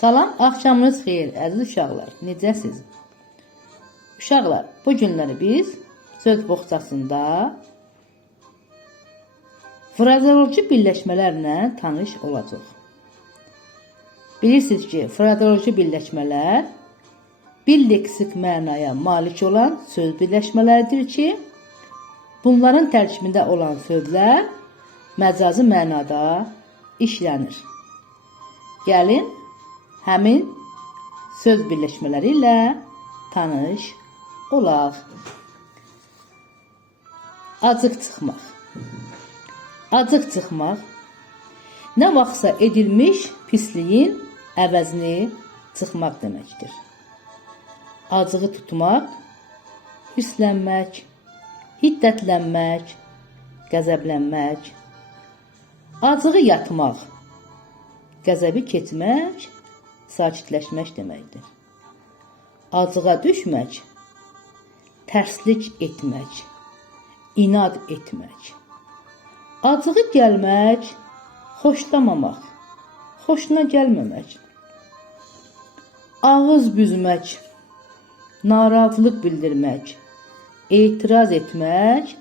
Salam, axşamınız xeyir, əziz uşaqlar. Necəsiz? Uşaqlar, bu günləri biz söz boxçasında frazeoloji birləşmələrlə tanış olacaq. Bilirsiniz ki, frazeoloji birləşmələr bir leksik mənaya malik olan söz birləşmələrdir ki, bunların tərkibində olan sözlər məcazi mənada işlənir. Gəlin, həmin söz birləşmələri ilə tanış olaq. Acıq çıxmaq. Acıq çıxmaq nə vaxtsa edilmiş pisliyin əvəzini çıxmaq deməkdir. Acığı tutmaq, hirslənmək, hiddətlənmək, qəzəblənmək. Acığı yatmaq, qəzəbi keçmək, sakitləşmək deməkdir. Acığa düşmək, tərslik etmək, inad etmək. Acığı gəlmək, xoşlamamaq, xoşuna gəlməmək. Ağız büzmək, narazılıq bildirmək, etiraz etmək,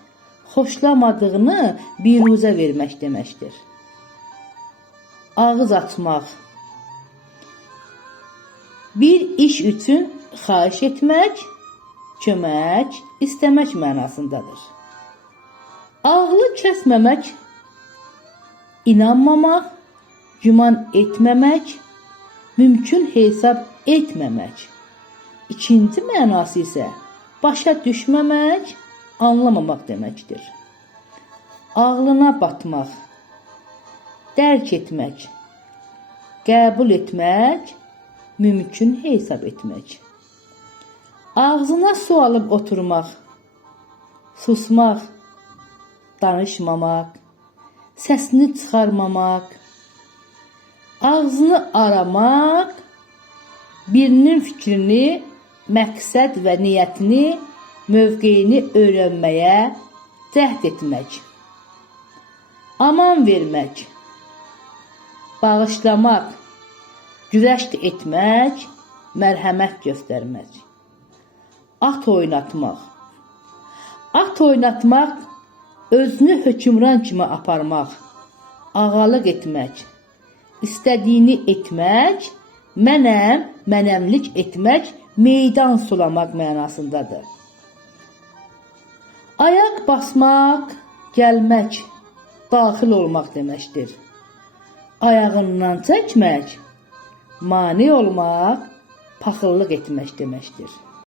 xoşlamadığını biruzə vermək deməkdir. Ağız açmaq, bir iş üçün xahiş etmək, kömək, istəmək mənasındadır. Ağlı kəsməmək, inanmamaq, güman etməmək, mümkün hesab etməmək. İkinci mənası isə başa düşməmək, anlamamaq deməkdir. Ağlına batmaq, dərk etmək, qəbul etmək, mümkün hesab etmək. Ağzına su alıb oturmaq, susmaq, danışmamaq, səsini çıxarmamaq, ağzını aramaq, birinin fikrini, məqsəd və niyyətini, mövqeyini öyrənməyə cəhd etmək. Aman vermək, bağışlamaq, güzəşt etmək, mərhəmət göstərmək. At oynatmaq. At oynatmaq, özünü hökmran kimi aparmaq, ağalıq etmək, istədiyini etmək, mənəm, mənəmlik etmək, meydan sulamaq mənasındadır. Ayaq basmaq, gəlmək, daxil olmaq deməkdir. Ayağından çəkmək, mane olmaq, paxıllıq etmək deməkdir.